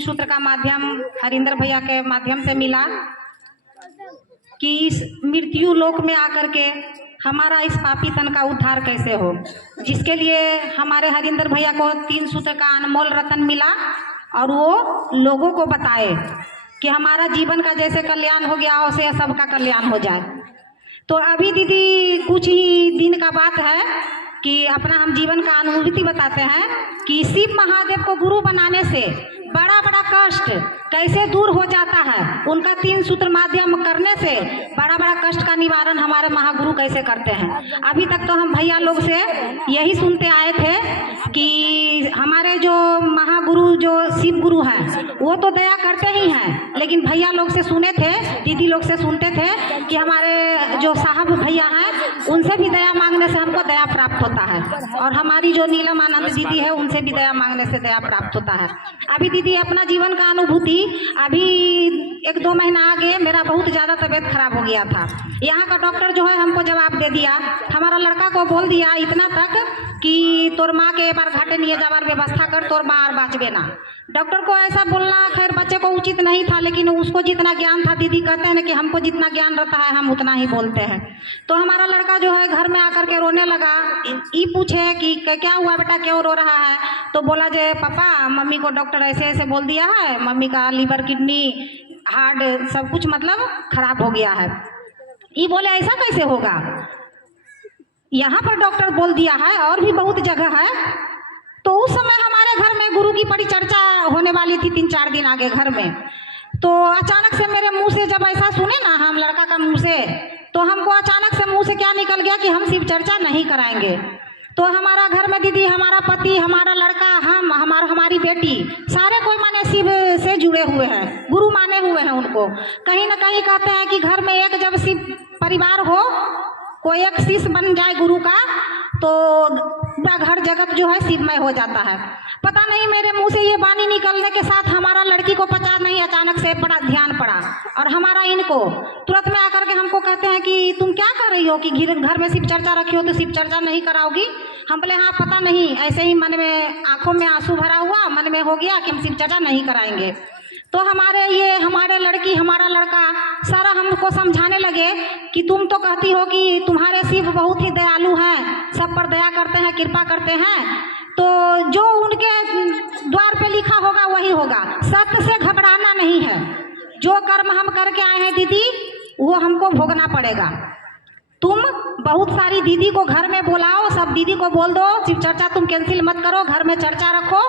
सूत्र का माध्यम हरिंदर भैया के माध्यम से मिला कि इस मृत्यु लोक में आकर के हमारा इस पापी तन का उद्धार कैसे हो, जिसके लिए हमारे हरिंदर भैया को 3 सूत्र का अनमोल रतन मिला और वो लोगों को बताए कि हमारा जीवन का जैसे कल्याण हो गया वैसे सबका कल्याण हो जाए। तो अभी दीदी कुछ ही दिन का बात है कि अपना हम जीवन का अनुभूति बताते हैं कि शिव महादेव को गुरु बनाने से बड़ा बड़ा कष्ट कैसे दूर हो जाता है। उनका 3 सूत्र माध्यम करने से बड़ा बड़ा कष्ट का निवारण हमारे महागुरु कैसे करते हैं। अभी तक तो हम भैया लोग से यही सुनते आए थे कि हमारे जो महागुरु जो शिव गुरु हैं वो तो दया करते ही हैं, लेकिन भैया लोग से सुने थे, दीदी लोग से सुनते थे कि हमारे जो साहब भैया हैं उनसे भी दया मांगने से हमको दया प्राप्त होता है, और हमारी जो नीलम आनंद दीदी है उनसे भी दया मांगने से दया प्राप्त होता है। अभी दीदी अपना जीवन का अनुभूति, अभी 1-2 महीना आगे मेरा बहुत ज़्यादा तबीयत खराब हो गया था। यहाँ का डॉक्टर जो है हमको जवाब दे दिया, हमारा लड़का को बोल दिया इतना तक कि तोर माँ के एक बार घाटे नहीं जावार व्यवस्था कर, तोर माँ और बाँचबे ना। डॉक्टर को ऐसा बोलना खैर बच्चे को उचित नहीं था, लेकिन उसको जितना ज्ञान था, दीदी कहते हैं ना कि हमको जितना ज्ञान रहता है हम उतना ही बोलते हैं। तो हमारा लड़का जो है घर में आकर के रोने लगा। ये पूछे कि क्या हुआ बेटा, क्यों रो रहा है? तो बोला जे पापा मम्मी को डॉक्टर ऐसे ऐसे बोल दिया है, मम्मी का लीवर किडनी हार्ट सब कुछ मतलब खराब हो गया है। ये बोले ऐसा कैसे होगा, यहाँ पर डॉक्टर बोल दिया है और भी बहुत जगह है। तो उस समय हमारे घर में गुरु की परिचर्चा होने वाली थी 3-4 दिन आगे घर में। तो अचानक से मेरे मुंह से जब ऐसा सुने ना हम लड़का का मुंह से, तो हमको अचानक से मुंह से क्या निकल गया कि हम शिव चर्चा नहीं कराएंगे। तो हमारा घर में दीदी, हमारा पति, हमारा लड़का, हमारी बेटी, सारे कोई माने शिव से जुड़े हुए हैं, गुरु माने हुए हैं उनको। कहीं ना कहीं कहते हैं कि घर में एक जब शिव परिवार हो, कोई एक शिष्य बन जाए गुरु का, तो पूरा घर जगत जो है शिवमय हो जाता है। पता नहीं मेरे मुंह से ये वाणी निकलने के साथ हमारा लड़की को पता नहीं अचानक से बड़ा ध्यान पड़ा, और हमारा इनको तुरंत में आकर के हमको कहते हैं कि तुम क्या कर रही हो कि घर में शिव चर्चा रखी हो तो शिव चर्चा नहीं कराओगी? हम बोले हाँ पता नहीं, ऐसे ही मन में आंखों में आंसू भरा हुआ, मन में हो गया कि हम शिव चर्चा नहीं कराएंगे। तो हमारे लड़की, हमारा लड़का सारा हमको समझाने लगे कि तुम तो कहती हो कि तुम्हारे शिव बहुत ही दयालु हैं, सब पर दया करते हैं, कृपा करते हैं, तो जो उनके द्वार पे लिखा होगा वही होगा, सत्य से घबराना नहीं है। जो कर्म हम करके आए हैं दीदी वो हमको भोगना पड़ेगा। तुम बहुत सारी दीदी को घर में बुलाओ, सब दीदी को बोल दो शिव चर्चा तुम कैंसिल मत करो, घर में चर्चा रखो।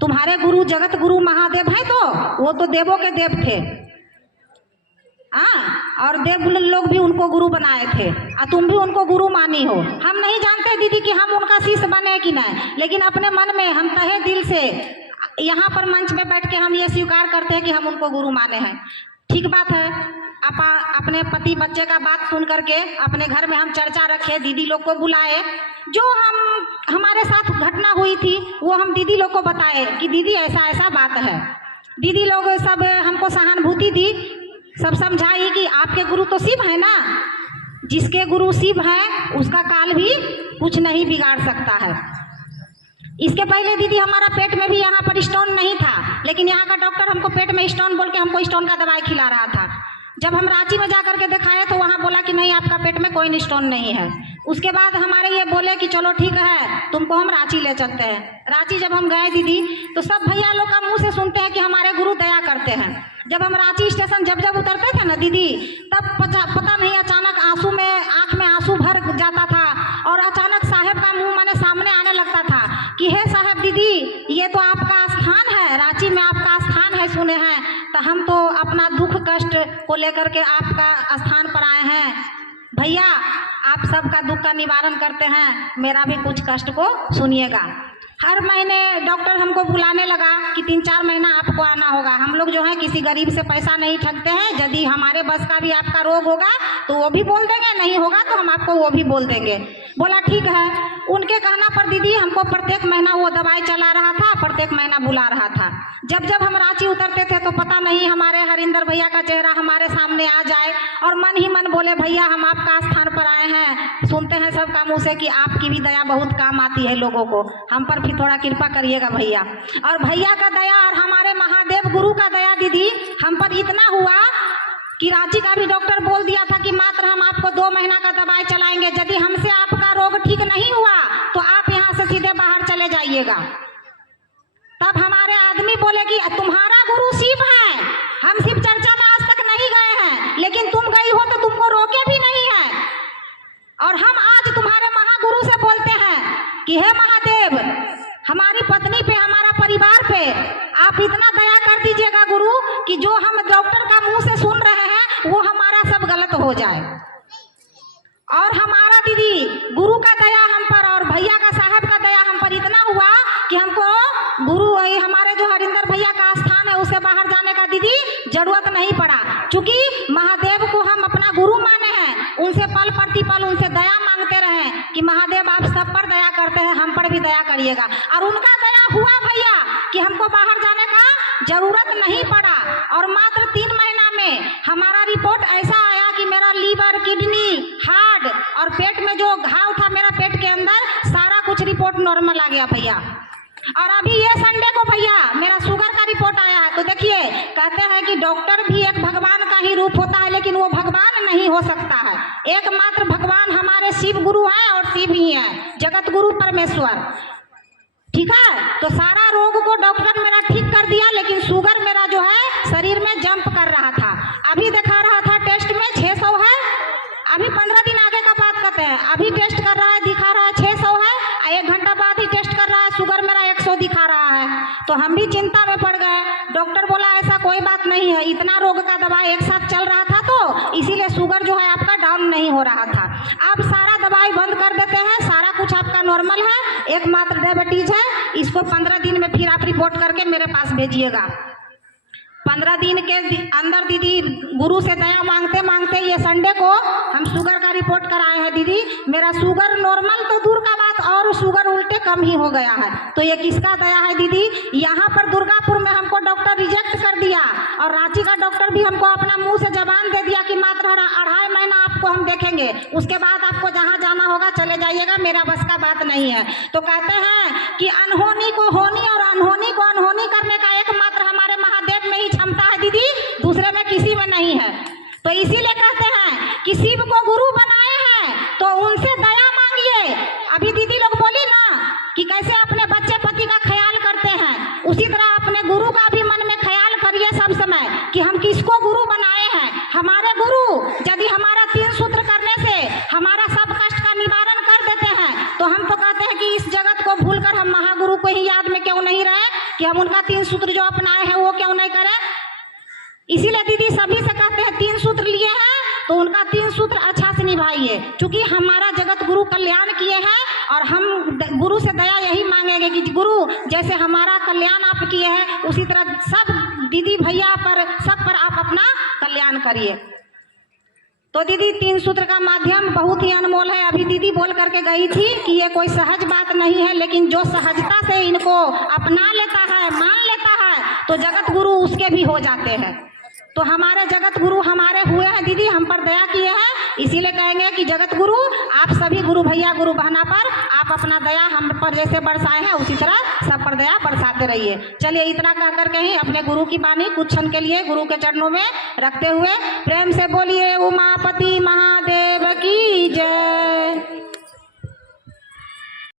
तुम्हारे गुरु जगत गुरु महादेव हैं, तो वो तो देवों के देव थे, और देव लोग भी उनको गुरु बनाए थे, और तुम भी उनको गुरु मानी हो। हम नहीं जानते दीदी कि हम उनका शिष्य बने कि नहीं, लेकिन अपने मन में हम तहे दिल से यहाँ पर मंच में बैठ के हम ये स्वीकार करते हैं कि हम उनको गुरु माने हैं। ठीक बात है, अपने पति बच्चे का बात सुन करके अपने घर में हम चर्चा रखे, दीदी लोग को बुलाए, जो हमारे साथ घटना हुई थी वो हम दीदी लोग को बताए कि दीदी ऐसा ऐसा बात है। दीदी लोग सब हमको सहानुभूति दी, सब समझाई कि आपके गुरु तो शिव है ना, जिसके गुरु शिव है उसका काल भी कुछ नहीं बिगाड़ सकता है। इसके पहले दीदी हमारा पेट में भी यहाँ पर स्टोन नहीं था, लेकिन यहाँ का डॉक्टर हमको पेट में स्टोन बोल के हमको स्टोन का दवाई खिला रहा था। जब हम रांची में जाकर के दिखाए तो वहाँ बोला कि नहीं आपका पेट में कोई स्टोन नहीं है। उसके बाद हमारे ये बोले कि चलो ठीक है तुमको हम रांची ले चलते हैं। रांची जब हम गए दीदी तो सब भैया लोग का मुंह से सुनते हैं कि हमारे गुरु दया करते हैं। जब हम रांची स्टेशन जब उतरते थे ना दीदी, तब पता नहीं अचानक आंख में आंसू भर जाता था, और अचानक साहब का मुंह माने सामने आने लगता था कि हे साहब दीदी ये तो आपका स्थान है, रांची में आपका स्थान है, सुने हैं, तो हम तो अपना दुख कष्ट को लेकर के आपका स्थान पर आए हैं। भैया आप सबका दुख का निवारण करते हैं, मेरा भी कुछ कष्ट को सुनिएगा। हर महीने डॉक्टर हमको बुलाने लगा कि 3-4 महीना आपको आना होगा। हम लोग जो है किसी गरीब से पैसा नहीं ठगते हैं, यदि हमारे बस का भी आपका रोग होगा तो वो भी बोल देंगे, नहीं होगा तो हम आपको वो भी बोल देंगे। बोला ठीक है। उनके कहना पर दीदी हमको प्रत्येक महीना वो दवाई चला रहा था, प्रत्येक महीना बुला रहा था। जब हम रांची उतरते थे तो पता नहीं हमारे हरिंदर भैया का चेहरा हमारे सामने आ जाए, और मन ही मन बोले भैया हम आपका स्थान पर आए हैं, सुनते हैं सबका मुँह से कि आपकी भी दया बहुत काम आती है लोगों को, हम पर भी थोड़ा कृपा करिएगा भैया। और भैया का दया और हमारे महादेव गुरु का दया दीदी हम पर इतना हुआ कि रांची का भी डॉक्टर बोल दिया था कि मात्र हम आपको 2 महीना का दवाई चलाएंगे, यदि हमसे आपका रोग ठीक नहीं हुआ तो आप यहाँ से सीधे बाहर चले जाइएगा। तब हमारे आदमी बोले कि तुम्हारा गुरु शिव है, हम शिव चर्चा में आज तक नहीं गए हैं, लेकिन तुम गई हो तो तुमको रोके भी नहीं है। और हम आज तुम्हारे महागुरु से बोलते हैं कि हे महादेव, हमारी पत्नी पे, हमारा परिवार पे आप इतना दया कर दीजिएगा गुरु कि जो हम डॉक्टर का मुंह से सुन रहे हैं वो हमारा सब गलत हो जाए। और हमारा दीदी गुरु का दया हम पर और भैया का साहब का दया हम पर इतना हुआ कि हमको गुरु हमारे जो हरिंदर भैया का स्थान है उसे बाहर जाने का दीदी जरूरत नहीं पड़ा, क्योंकि महादेव को हम अपना गुरु माने हैं। उनसे पल प्रतिपल उनसे दया मांगते रहे कि महादेव आप सब पर दया करते हैं, हम पर भी दया करिएगा। और उनका दया हुआ भैया कि हमको बाहर जाने का जरूरत नहीं पड़ा। और मात्र 3 महीना में हमारा रिपोर्ट ऐसा आया कि मेरा लीवर, किडनी, हार्ट और पेट में जो घाव था मेरा पेट के अंदर, सारा कुछ रिपोर्ट नॉर्मल आ गया भैया। और अभी ये संडे को भैया मेरा शुगर का रिपोर्ट आया है। तो देखिए, कहते हैं कि डॉक्टर भी एक भगवान का ही रूप होता है, लेकिन वो भगवान नहीं हो सकता है। एकमात्र भगवान हमारे शिव गुरु हैं और शिव ही हैं, जगत गुरु परमेश्वर। ठीक है, तो सारा रोग को डॉक्टर मेरा ठीक कर दिया, लेकिन शुगर मेरा जो है शरीर में जंप कर रहा था। अभी दिखा रहा था टेस्ट में 600 है, अभी 15 दिन आगे का बात करते हैं। अभी टेस्ट कर रहा है, दिखा रहा है 600 है, 1 घंटा बाद ही टेस्ट कर रहा है, शुगर मेरा 100 दिखा रहा है। तो हम भी चिंता में पड़ गए। डॉक्टर बोला ऐसा कोई बात नहीं है, इतना रोग का दवाई एक साथ चल रहा था तो इसीलिए शुगर जो है आपका डाउन नहीं हो रहा था। आप सारा दवाई बंद कर देते हैं, सारा कुछ आपका नॉर्मल है, एकमात्र डायबिटीज है। इसको 15 दिन में फिर आप रिपोर्ट करके मेरे पास भेजिएगा। 15 दिन के अंदर दीदी गुरु से दया मांगते मांगते ये संडे को हम शुगर का रिपोर्ट कराए हैं दीदी। मेरा शुगर नॉर्मल तो दूर का बात, और शुगर उल्टे कम ही हो गया है। तो ये किसका दया है दीदी? यहाँ पर दुर्गापुर में हमको डॉक्टर रिजेक्ट कर दिया, और रांची का डॉक्टर भी हमको अपना मुंह से जबान दे दिया कि मात्र 2.5 महीना आपको हम देखेंगे, उसके बाद आपको जहाँ जाना होगा चले जाइएगा, मेरा बस का बात नहीं है। तो कहते हैं कि अनहोनी को होनी और अनहोनी को अनहोनी करने का एकमात्र हमारे महादेव में ही क्षमता है दीदी, दूसरे में किसी में नहीं है। तो इसीलिए कहते हैं कि शिव को गुरु बनाए हैं तो उनसे दया मांगिए। अभी दीदी लोग बोली ना कि कैसे अपने बच्चे पति का ख्याल करते हैं, उसी तरह अपने गुरु का भी मन में ख्याल करिए सब समय कि हम किसको गुरु बनाए हैं। हमारे गुरु यदि हमारा 3 सूत्र करने से हमारा सब कष्ट का निवारण कर देते हैं, तो हम तो कहते हैं कि इस जगत को भूलकर हम महागुरु को ही याद में क्यों नहीं रहे, कि हम उनका 3 सूत्र जो अपनाए हैं वो क्यों नहीं करें। इसीलिए दीदी सभी से कहते हैं 3 सूत्र लिए हैं तो उनका 3 सूत्र अच्छा से निभाइए, क्योंकि हमारा जगत गुरु कल्याण किए हैं और हम गुरु से दया यही मांगेंगे कि गुरु जैसे हमारा कल्याण आप किए हैं उसी तरह सब दीदी भैया पर, सब पर आप अपना कल्याण करिए। तो दीदी 3 सूत्र का माध्यम बहुत ही अनमोल है। अभी दीदी बोल करके गई थी कि ये कोई सहज बात नहीं है, लेकिन जो सहजता से इनको अपना लेता है, मान लेता है, तो जगत गुरु उसके भी हो जाते हैं। तो हमारे जगत गुरु हमारे हुए हैं दीदी, हम पर दया किए हैं। इसीलिए कहेंगे कि जगत गुरु आप सभी गुरु भैया गुरु बहना पर आप अपना दया हम पर जैसे बरसाए हैं उसी तरह सब पर दया बरसाते रहिए। चलिए इतना कह करके ही अपने गुरु की वाणी कुछ क्षण के लिए गुरु के चरणों में रखते हुए प्रेम से बोलिए उमापति महादेव की जय।